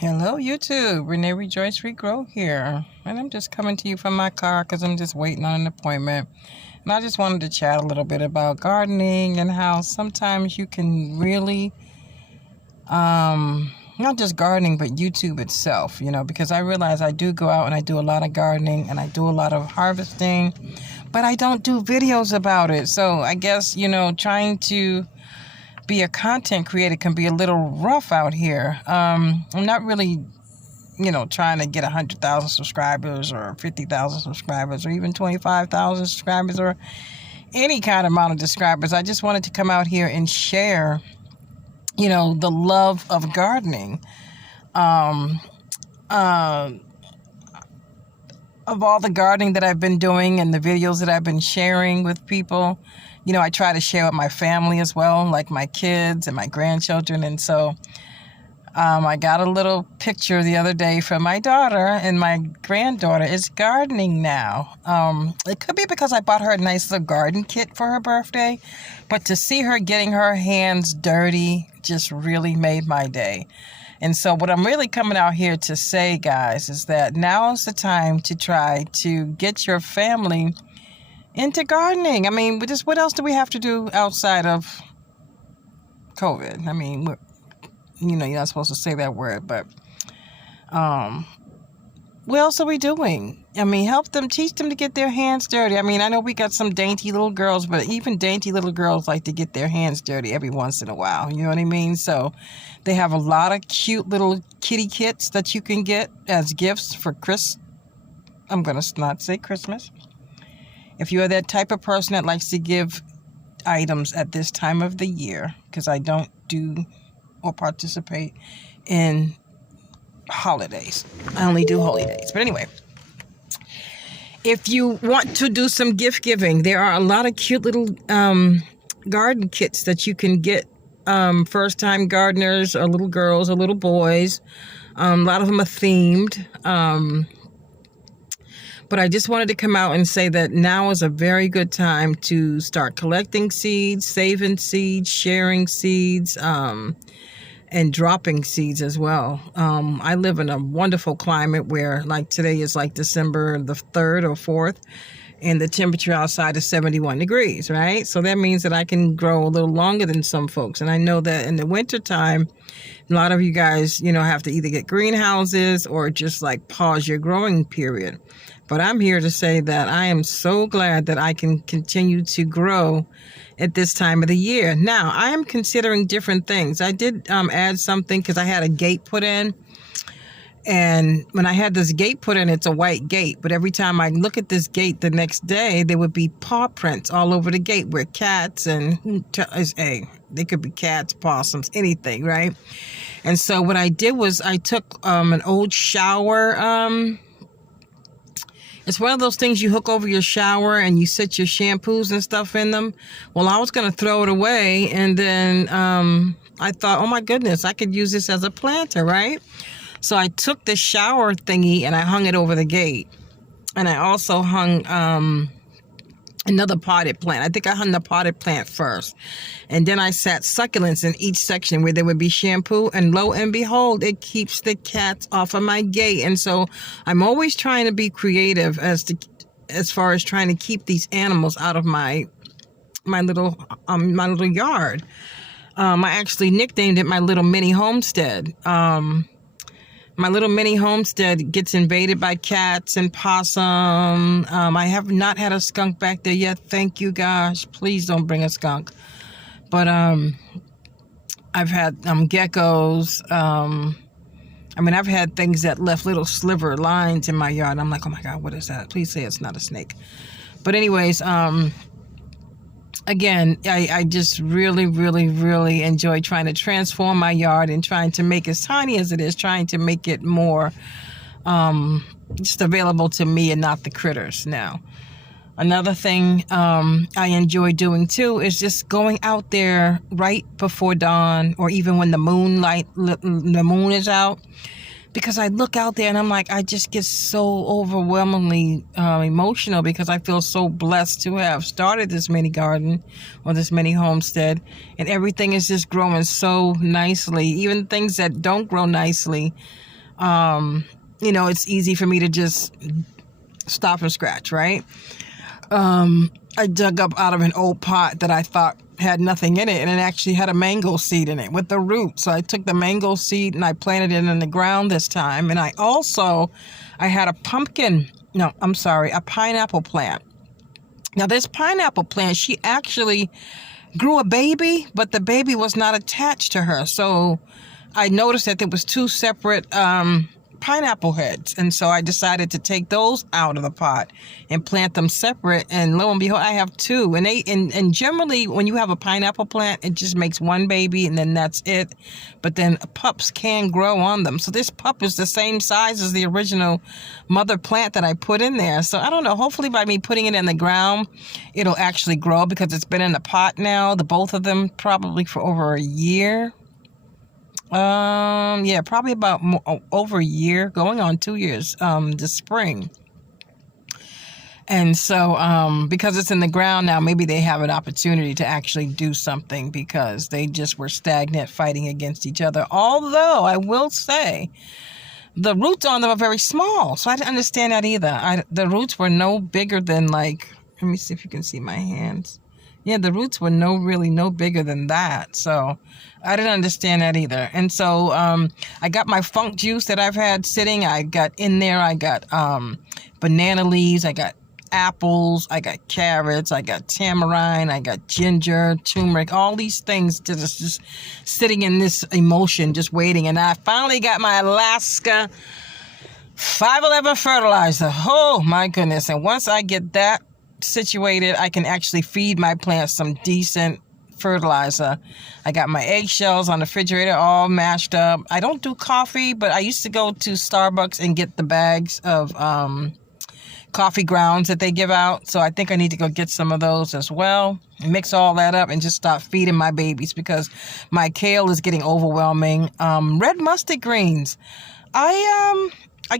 Hello, YouTube. Renee Rejoice Regrow here. And I'm just coming to you from my car because I'm just waiting on an appointment. And I just wanted to chat a little bit about gardening and how sometimes you can really, not just gardening, but YouTube itself, because I realize I do go out and I do a lot of gardening and I do a lot of harvesting, but I don't do videos about it. So I guess, trying to be a content creator can be a little rough out here. I'm not really, trying to get 100,000 subscribers or 50,000 subscribers or even 25,000 subscribers or any kind of amount of subscribers. I just wanted to come out here and share, the love of gardening. Of all the gardening that I've been doing and the videos that I've been sharing with people, I try to share with my family as well, like my kids and my grandchildren. And so I got a little picture the other day from my daughter, and my granddaughter is gardening now. It could be because I bought her a nice little garden kit for her birthday, but to see her getting her hands dirty just really made my day. And so what I'm really coming out here to say, guys, is that now is the time to try to get your family into gardening. I mean, just what else do we have to do outside of COVID? I mean, you're not supposed to say that word, but what else are we doing? I mean, help them, teach them to get their hands dirty. I mean, I know we got some dainty little girls, but even dainty little girls like to get their hands dirty every once in a while. You know what I mean? So they have a lot of cute little kitty kits that you can get as gifts for I'm going to not say Christmas. If you're that type of person that likes to give items at this time of the year, because I don't do or participate in holidays. I only do holy days. But anyway, if you want to do some gift giving, there are a lot of cute little garden kits that you can get. First-time gardeners or little girls or little boys. A lot of them are themed. But I just wanted to come out and say that now is a very good time to start collecting seeds, saving seeds, sharing seeds, and dropping seeds as well. I live in a wonderful climate where, like, today is like December the 3rd or 4th, and the temperature outside is 71 degrees, right? So that means that I can grow a little longer than some folks. And I know that in the wintertime, a lot of you guys, have to either get greenhouses or just like pause your growing period. But I'm here to say that I am so glad that I can continue to grow at this time of the year. Now, I am considering different things. I did add something because I had a gate put in. And when I had this gate put in, it's a white gate. But every time I look at this gate the next day, there would be paw prints all over the gate where cats and, they could be cats, possums, anything, right? And so what I did was I took an old shower. It's one of those things you hook over your shower and you set your shampoos and stuff in them. Well, I was going to throw it away. And then I thought, oh, my goodness, I could use this as a planter, right? So I took the shower thingy and I hung it over the gate. And I also hung another potted plant. I think I hung the potted plant first. And then I set succulents in each section where there would be shampoo. And lo and behold, it keeps the cats off of my gate. And so I'm always trying to be creative as far as trying to keep these animals out of my little yard. I actually nicknamed it my little mini homestead. My little mini homestead gets invaded by cats and possum. I have not had a skunk back there yet. Thank you, gosh. Please don't bring a skunk. But I've had geckos. I've had things that left little sliver lines in my yard. I'm like, oh my God, what is that? Please say it's not a snake. But anyways, again, I just really, really, really enjoy trying to transform my yard and trying to make it as tiny as it is, trying to make it more just available to me and not the critters now. Another thing I enjoy doing too is just going out there right before dawn or even when the moon is out. Because I look out there and I'm like, I just get so overwhelmingly emotional because I feel so blessed to have started this mini garden or this mini homestead, and everything is just growing so nicely. Even things that don't grow nicely, It's easy for me to just stop from scratch, right? I dug up out of an old pot that I thought had nothing in it, and it actually had a mango seed in it with the root. So I took the mango seed and I planted it in the ground this time. And I had a pineapple plant. Now this pineapple plant, she actually grew a baby, but the baby was not attached to her. So I noticed that there was two separate pineapple heads, and so I decided to take those out of the pot and plant them separate, and lo and behold, I have two. And generally when you have a pineapple plant, it just makes one baby and then that's it, but then pups can grow on them. So this pup is the same size as the original mother plant that I put in there. So I don't know, hopefully by me putting it in the ground, it'll actually grow, because it's been in the pot now, the both of them, probably for over a year. Probably about over a year, going on 2 years, this spring. And so, because it's in the ground now, maybe they have an opportunity to actually do something, because they just were stagnant, fighting against each other. Although I will say the roots on them are very small. So I didn't understand that either. The roots were no bigger than, like, let me see if you can see my hands. Yeah, the roots were no bigger than that. So I didn't understand that either. And so I got my funk juice that I've had sitting. I got banana leaves. I got apples. I got carrots. I got tamarind. I got ginger, turmeric, all these things just sitting in this emulsion, just waiting. And I finally got my Alaska 511 fertilizer. Oh, my goodness. And once I get that situated, I can actually feed my plants some decent fertilizer. I got my eggshells on the refrigerator all mashed up. I don't do coffee, but I used to go to Starbucks and get the bags of coffee grounds that they give out. So I think I need to go get some of those as well. Mix all that up and just start feeding my babies, because my kale is getting overwhelming. Red mustard greens. I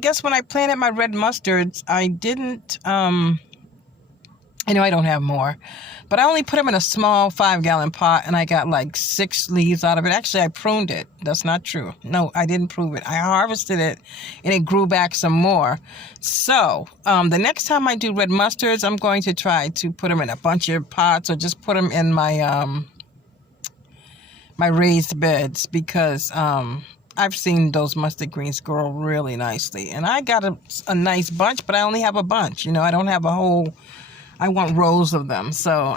guess when I planted my red mustards, I didn't I know I don't have more, but I only put them in a small 5-gallon pot, and I got like 6 leaves out of it. Actually, I pruned it. That's not true. No, I didn't prune it. I harvested it, and it grew back some more. So the next time I do red mustards, I'm going to try to put them in a bunch of pots, or just put them in my my raised beds, because I've seen those mustard greens grow really nicely. And I got a nice bunch, but I only have a bunch. I don't have a whole... I want rows of them. So,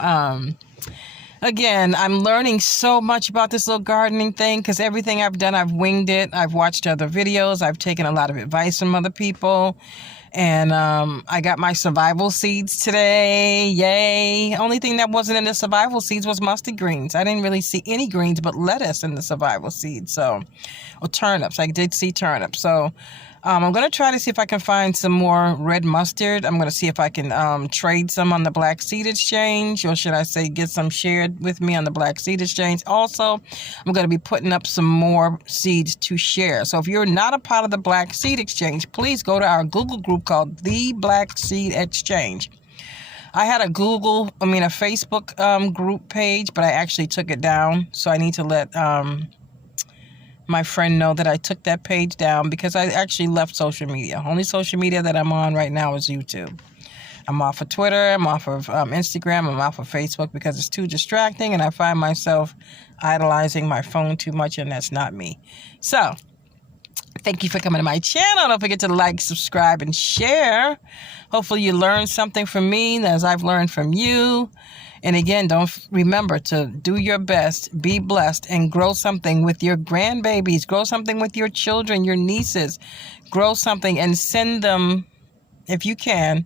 again, I'm learning so much about this little gardening thing, because everything I've done, I've winged it. I've watched other videos. I've taken a lot of advice from other people. And I got my survival seeds today. Yay. Only thing that wasn't in the survival seeds was mustard greens. I didn't really see any greens but lettuce in the survival seeds. Or turnips. I did see turnips. So I'm going to try to see if I can find some more red mustard. I'm going to see if I can trade some on the Black Seed Exchange, or should I say get some shared with me on the Black Seed Exchange. Also, I'm going to be putting up some more seeds to share. So if you're not a part of the Black Seed Exchange, please go to our Google group called The Black Seed Exchange. I had a Facebook group page, but I actually took it down. So I need to let my friend know that I took that page down, because I actually left social media. Only social media that I'm on right now is YouTube. I'm off of Twitter. I'm off of Instagram. I'm off of Facebook, because it's too distracting, and I find myself idolizing my phone too much, and that's not me. So thank you for coming to my channel. Don't forget to like, subscribe, and share. Hopefully you learned something from me as I've learned from you. And again, remember to do your best, be blessed, and grow something with your grandbabies. Grow something with your children, your nieces. Grow something and send them, if you can,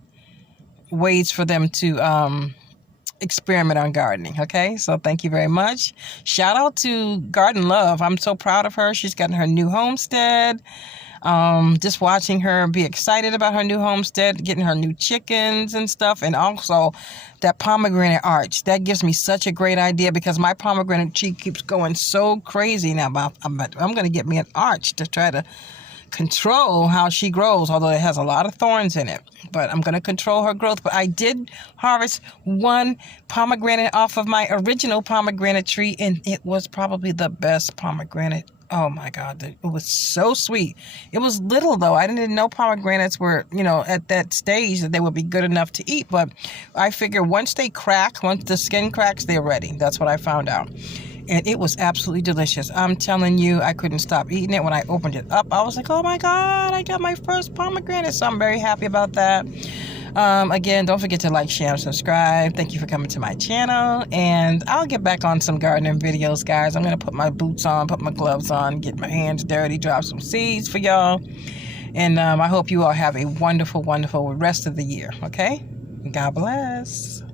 ways for them to experiment on gardening. Okay, so thank you very much. Shout out to Garden Love. I'm so proud of her. She's gotten her new homestead. Just watching her be excited about her new homestead, getting her new chickens and stuff, and also that pomegranate arch. That gives me such a great idea, because my pomegranate tree keeps going so crazy now. I'm going to get me an arch to try to control how she grows, although it has a lot of thorns in it. But I'm going to control her growth. But I did harvest one pomegranate off of my original pomegranate tree, and it was probably the best pomegranate Oh my God, it was so sweet. It was little though. I didn't know pomegranates were, at that stage that they would be good enough to eat. But I figure once they crack, once the skin cracks, they're ready. That's what I found out. And it was absolutely delicious. I'm telling you, I couldn't stop eating it. When I opened it up, I was like, oh my God, I got my first pomegranate. So I'm very happy about that. Again, don't forget to like, share, and subscribe. Thank you for coming to my channel. And I'll get back on some gardening videos, guys. I'm going to put my boots on, put my gloves on, get my hands dirty, drop some seeds for y'all. And I hope you all have a wonderful, wonderful rest of the year, okay? God bless.